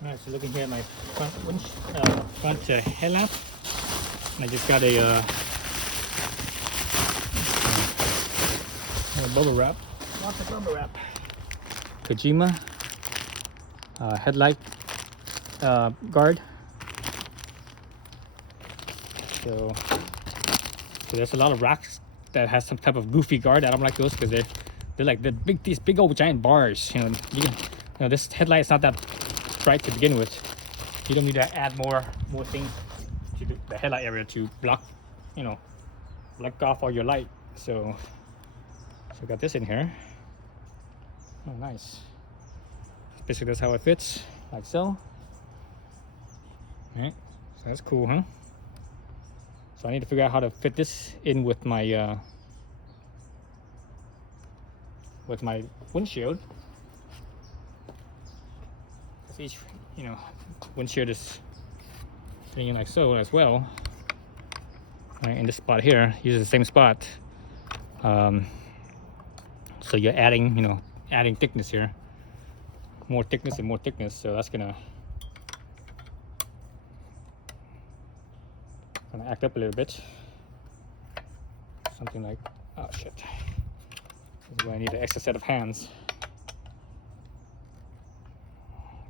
Alright, so looking here at my front headlamp, and I just got a bubble wrap. Lots of bubble wrap. Kojima headlight guard. So there's a lot of racks that has some type of goofy guard. I don't like those because they're like these big old giant bars. This headlight is not that bright to begin with. You don't need to add more things to the headlight area to block off all your light. So I got this in here. Oh, nice. Basically that's how it fits, like so. All right, so that's cool, huh? So I need to figure out how to fit this in with my windshield. Each windshield is fitting in like so as well. Right, in this spot here, use the same spot. So you're adding thickness here, more thickness and more thickness. So that's gonna act up a little bit. Something like, oh shit. This is where I need an extra set of hands.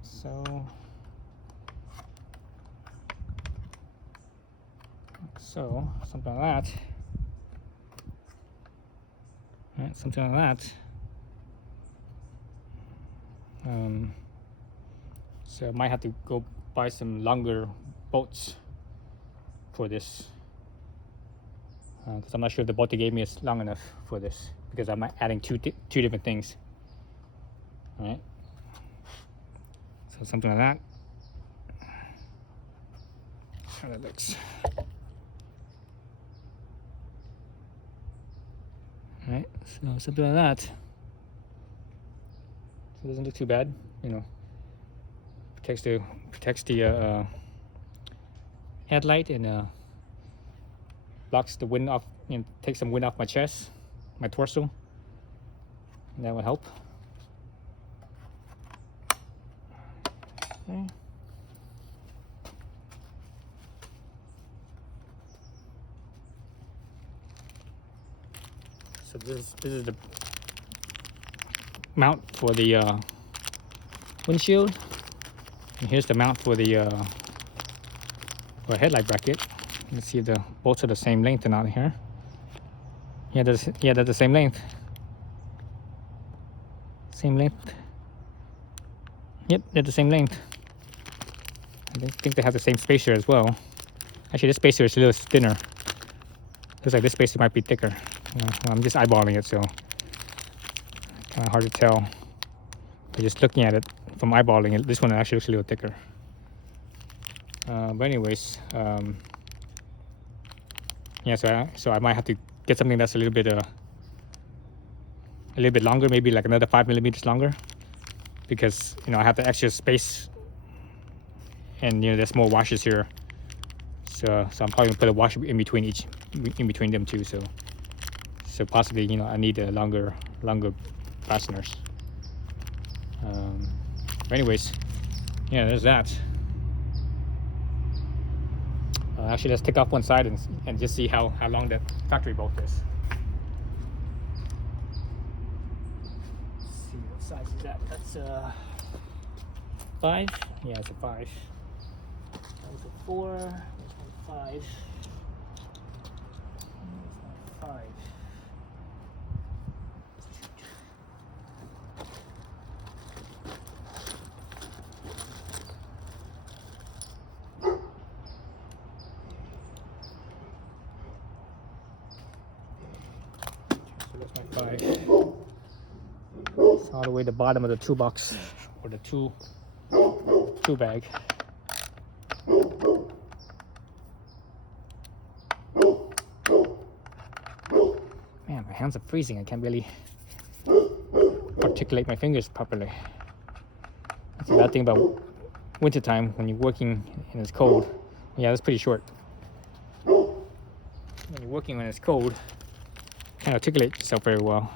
So something like that. Right, something like that. So I might have to go buy some longer bolts for this, because I'm not sure if the bolt they gave me is long enough for this, because I'm adding two different things. All right. So something like that. How that looks. All right. So something like that. So it doesn't look too bad, Protects the headlight and blocks the wind off, takes some wind off my chest, my torso. And that would help. Okay. So this is the mount for the windshield, and here's the mount for the headlight bracket. Let's see if the bolts are the same length or not here. Yeah, they're the same length. Same length. Yep, they're the same length. I think they have the same spacer as well. Actually, this spacer is a little thinner. Looks like this spacer might be thicker. I'm just eyeballing it, so kind of hard to tell. But just looking at it from eyeballing it, this one actually looks a little thicker. But anyways, yeah. So I might have to get something that's a little bit longer, maybe like another 5 millimeters longer, because I have the extra space, and there's more washers here. So I'm probably gonna put a washer in between them two. So possibly I need a longer fasteners. But anyways, yeah, there's that. Actually, let's take off one side and just see how long the factory bolt is. Let's see what size is that. That's a 5. Yeah, it's a 5. That was a 4. There's one 5. There's one 5. It's all the way to the bottom of the toolbox, or the tool bag. Man, my hands are freezing. I can't really articulate my fingers properly. That's the bad thing about wintertime when you're working and it's cold. Yeah, that's pretty short. When you're working when it's cold, can't articulate yourself very well.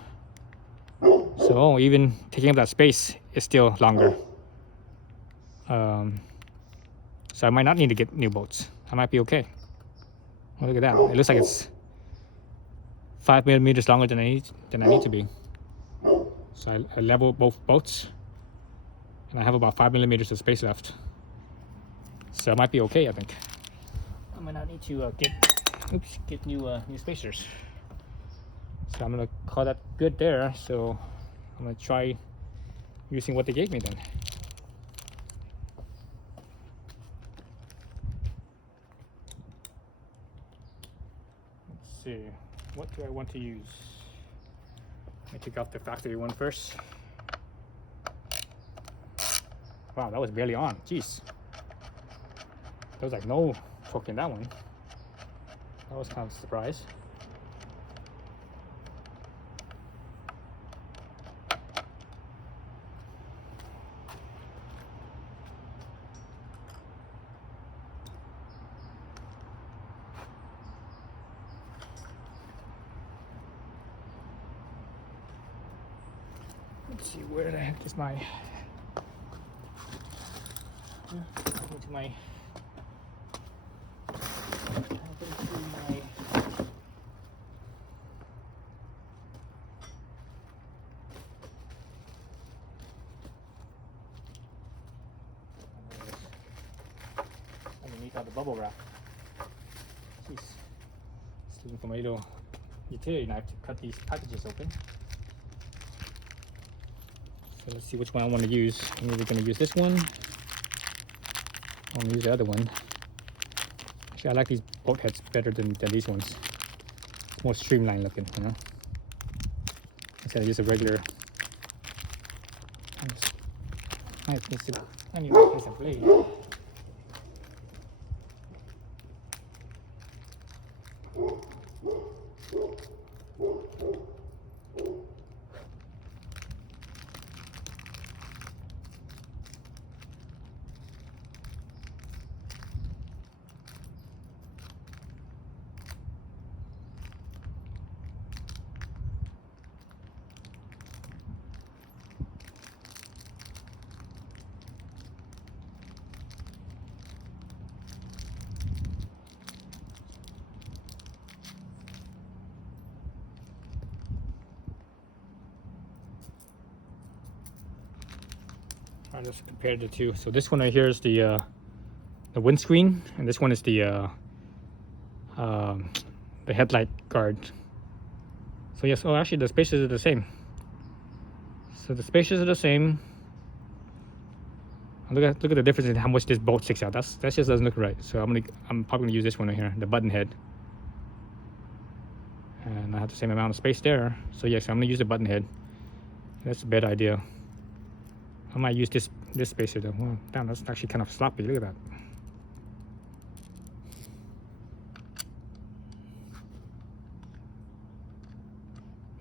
So even taking up that space is still longer. So I might not need to get new bolts. I might be okay. Oh, look at that. It looks like it's 5 millimeters longer than I need to be. So I level both bolts, and I have about 5 millimeters of space left. So I might be okay, I think. I might not need to get new spacers. So I'm gonna call that good there. So I'm gonna try using what they gave me then. Let's see, what do I want to use? Let me take out the factory one first. Wow, that was barely on. Jeez. There was like no torque in that one. That was kind of a surprise. Let's see, where the heck is my... into my... underneath all the bubble wrap. Jeez. Just looking for my little utility knife to cut these packages open. So let's see which one I want to use. I'm either going to use this one, or I'm going to use the other one. Actually, I like these bolt heads better than these ones. It's more streamlined looking, you know. Instead of just a regular. I need to replace a blade. I just compared the two. So this one right here is the windscreen, and this one is the headlight guard. So yes, oh actually the spacers are the same. So the spacers are the same. Look at the difference in how much this bolt sticks out. That just doesn't look right. So I'm probably gonna use this one right here, the button head. And I have the same amount of space there. So yes, I'm gonna use the button head. That's a bad idea. I might use this spacer though. Well, damn, that's actually kind of sloppy. Look at that.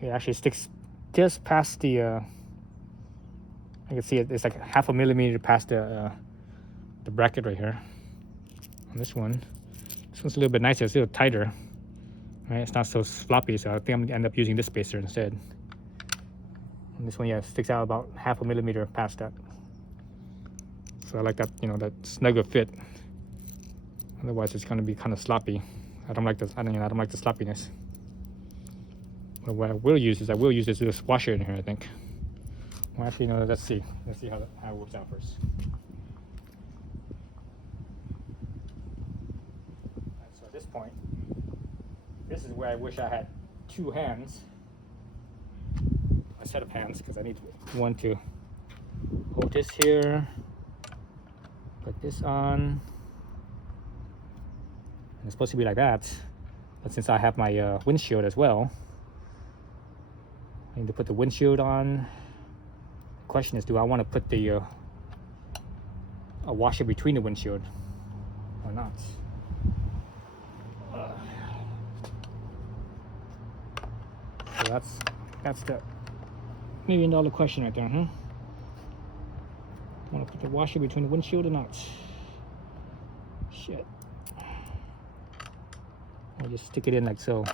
It actually sticks just past the. I can see it's like 0.5 millimeter past the bracket right here. On this one, this one's a little bit nicer. It's a little tighter. Right, it's not so floppy. So I think I'm gonna end up using this spacer instead. And this one, yeah, sticks out about 0.5 millimeter past that. So I like that, you know, that snugger fit. Otherwise, it's gonna be kind of sloppy. I don't like this. I don't like the sloppiness. But what I will use is this little washer in here, I think. Well, actually, no. Let's see how it works out first. Right, so at this point, this is where I wish I had two hands. A set of hands, because I need one to hold this here, put this on, and it's supposed to be like that, but since I have my windshield as well, I need to put the windshield on. The question is, do I want to put the a washer between the windshield or not? So that's the $1 million question right there, huh? Want to put the washer between the windshield or not? Shit. I'll just stick it in like so,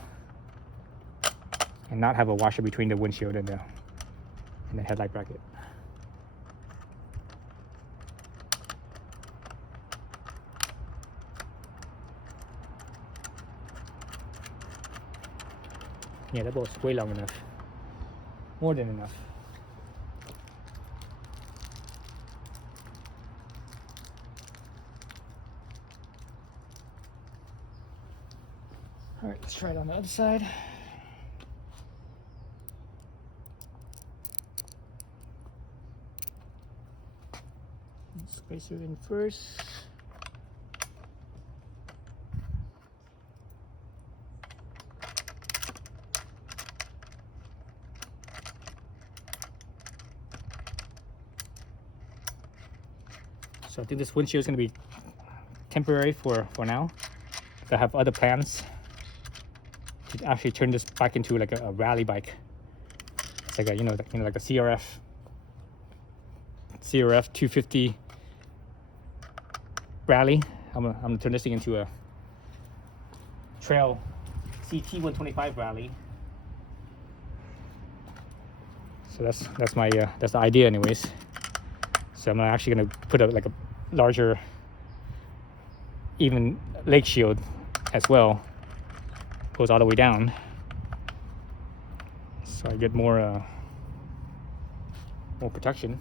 and not have a washer between the windshield and the headlight bracket. Yeah, that boat's way long enough. More than enough. All right, let's try it on the other side. Spacer in first. So I think this windshield is going to be temporary for now. I have other plans to actually turn this bike into like a rally bike. It's like a like a CRF 250 rally. I'm gonna turn this thing into a trail CT125 rally. So that's my that's the idea, anyways. So I'm actually gonna put like a larger, even lake shield as well. Goes all the way down, so I get more protection.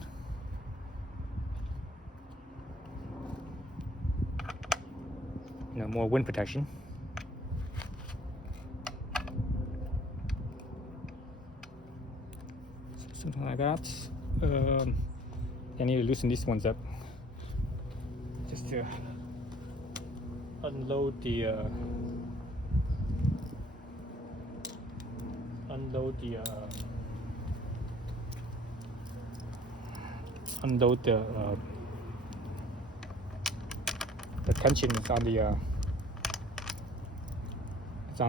More wind protection. So something like that. I need to loosen these ones up just to unload the the tension is on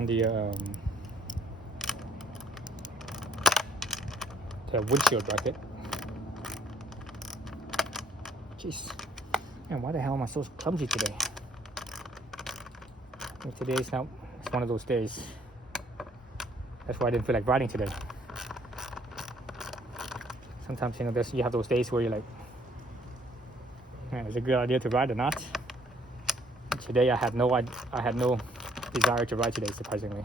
the windshield bracket. Jeez, man, why the hell am I so clumsy today? Today is now, it's one of those days. That's why I didn't feel like riding today. Sometimes you have those days where you're like, is it a good idea to ride or not? Today I had no desire to ride today, surprisingly.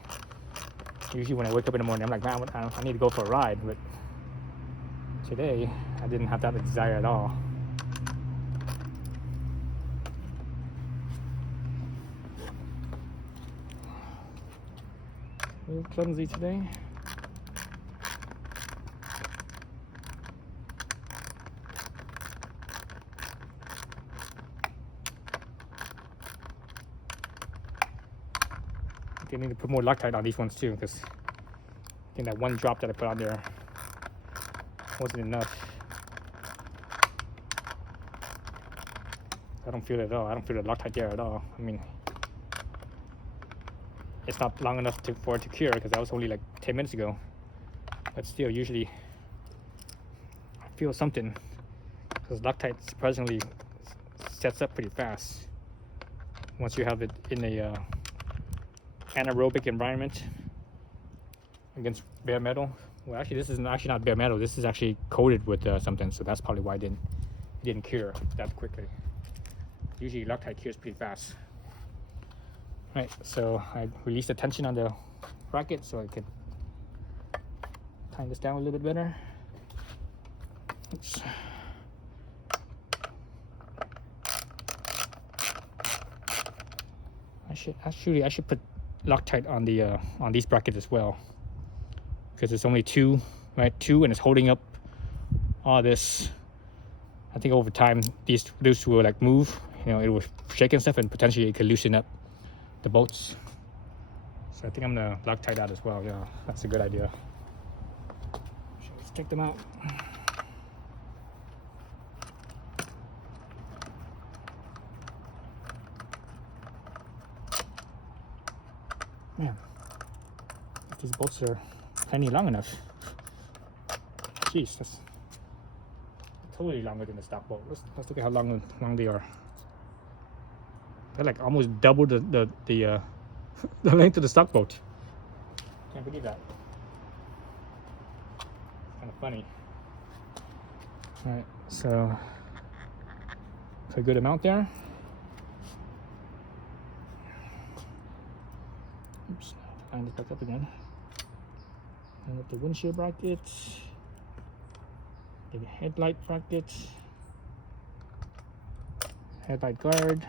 Usually when I wake up in the morning, I'm like, man, I need to go for a ride. But today I didn't have that desire at all. A little clumsy today. I need to put more Loctite on these ones too, because I think that one drop that I put on there wasn't enough. I don't feel it at all. I don't feel the Loctite there at all. I mean, it's not long enough for it to cure, because that was only like 10 minutes ago. But still, usually I feel something, because Loctite surprisingly sets up pretty fast once you have it in a anaerobic environment against bare metal. Well, actually, this is actually not bare metal. This is actually coated with something, so that's probably why it didn't cure that quickly. Usually, Loctite cures pretty fast. Right, so I released the tension on the bracket so I could tighten this down a little bit better. Oops. I should put Loctite on these brackets as well, because it's only two, right? Two, and it's holding up all this. I think over time these will like move, it will shake and stuff, and potentially it could loosen up the bolts. So I think I'm gonna Loctite that as well. Yeah, that's a good idea. Let's take them out. Man, if these bolts are plenty long enough. Jeez, that's totally longer than the stock bolt. Let's look at how long they are. They're like almost double the the length of the stock bolt. Can't believe that. Kind of funny. All right, so it's a good amount there. Oops, line it back up again. And with the windshield brackets, the headlight brackets, headlight guard.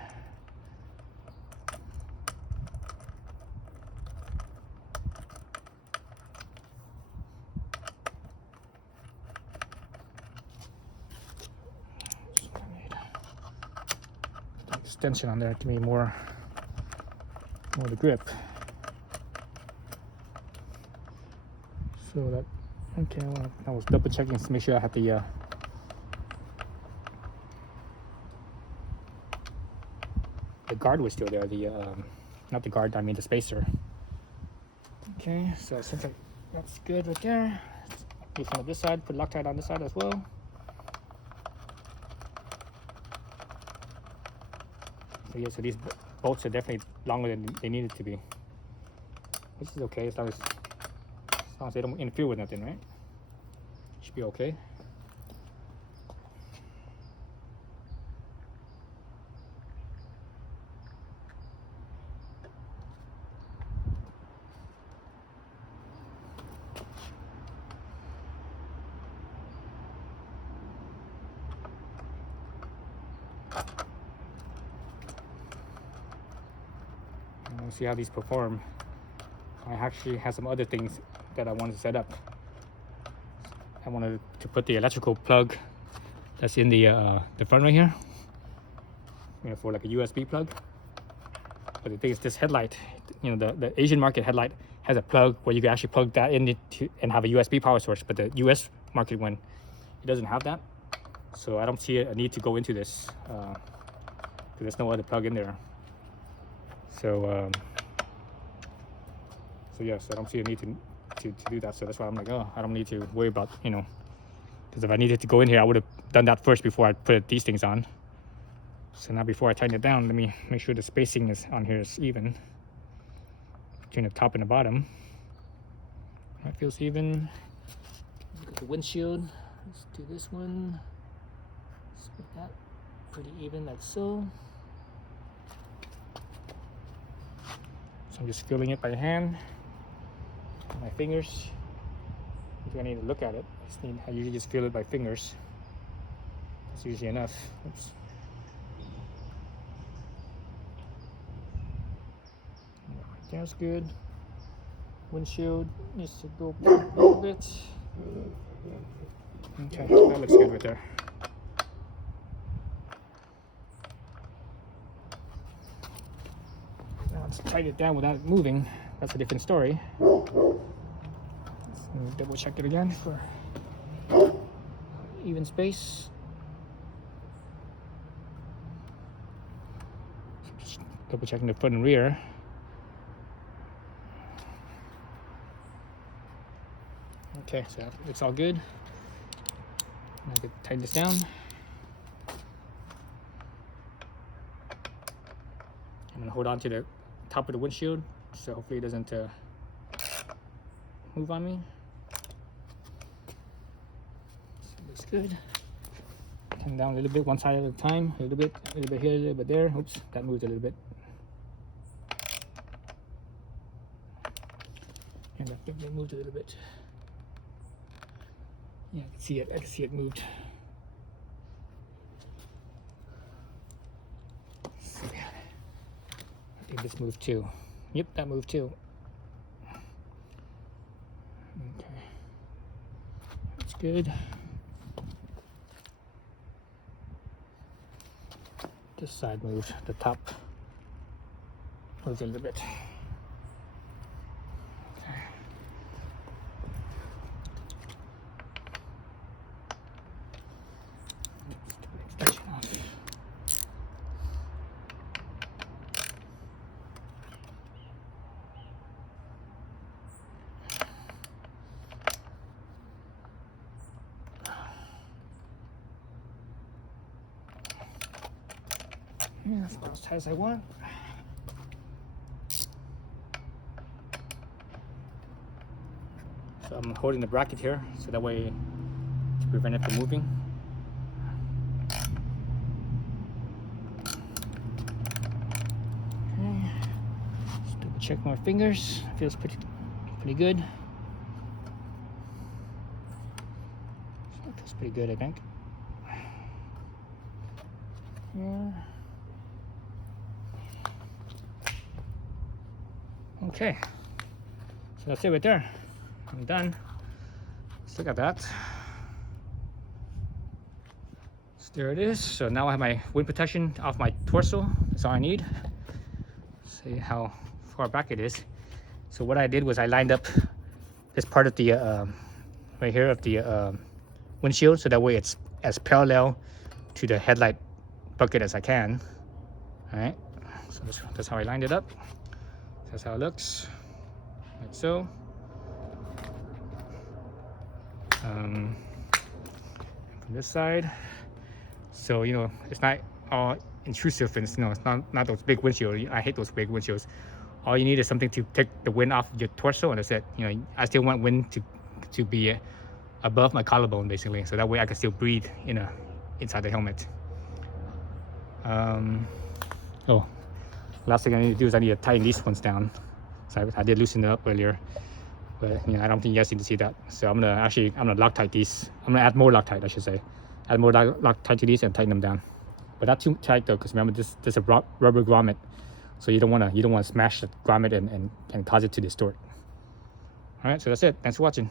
Extension on there to me more the grip. So that, okay, well, I was double checking to make sure I had the guard was still there, the not the guard, I mean the spacer. Okay, so it seems like that's good right there. Do some on this side, put Loctite on this side as well. So yeah, so these bolts are definitely longer than they needed to be, which is okay as long as they don't interfere with nothing, right? Should be okay. We'll see how these perform. I actually have some other things that I wanted to set up. I wanted to put the electrical plug that's in the front right here, you know, for like a USB plug. But the thing is, this headlight, you know, the Asian market headlight has a plug where you can actually plug that in and have a USB power source. But the US market one, it doesn't have that. So I don't see a need to go into this because there's no other plug in there. So yeah, so I don't see a need to do that. So that's why I'm like, oh, I don't need to worry about, you know, because if I needed to go in here, I would have done that first before I put these things on. So now before I tighten it down, let me make sure the spacing is on here is even between the top and the bottom. That feels even. Look at the windshield. Let's do this one. Let's make that pretty even, like so. So I'm just feeling it by hand, with my fingers. I don't need to look at it. I usually just feel it by fingers. That's usually enough. Oops. That's good. Windshield needs to go a little bit. Okay, that looks good right there. Now let's tighten it down without moving. That's a different story. Let me double check it again for even space. So just double checking the front and rear. Okay, so it's all good. I can tighten this down. I'm gonna hold on to the top of the windshield, so hopefully it doesn't move on me. So it looks good. Turn down a little bit, one side at a time. A little bit here, a little bit there. Oops, that moved a little bit. And that moved a little bit. Yeah, I can see it. I can see it moved. So, yeah. I think this moved too. Yep, that moved too. Okay, that's good. This side moved. The top moved a little bit. Yeah, that's about as tight as I want. So I'm holding the bracket here, so that way to prevent it from moving. Okay, just double check my fingers. Feels pretty good. pretty good, I think. Yeah. Okay, so that's it right there. I'm done. Let's look at that. So there it is. So now I have my wind protection off my torso. That's all I need. See how far back it is. So what I did was I lined up this part of the right here of the windshield, so that way it's as parallel to the headlight bucket as I can. All right, so that's how I lined it up. That's how it looks, like so. From this side, so you know it's not all intrusive, and you know it's not those big windshields. I hate those big windshields. All you need is something to take the wind off your torso, and that's it. You know, I still want wind to be above my collarbone, basically, so that way I can still breathe inside the helmet. Oh, last thing I need to do is I need to tighten these ones down. So I did loosen it up earlier, but you know I don't think you guys need to see that. So I'm gonna Loctite these. I'm gonna add more Loctite, I should say. Add more Loctite to these and tighten them down, but not too tight though, because remember this is a rubber grommet. So you don't want to smash the grommet and cause it to distort. All right, so that's it. Thanks for watching.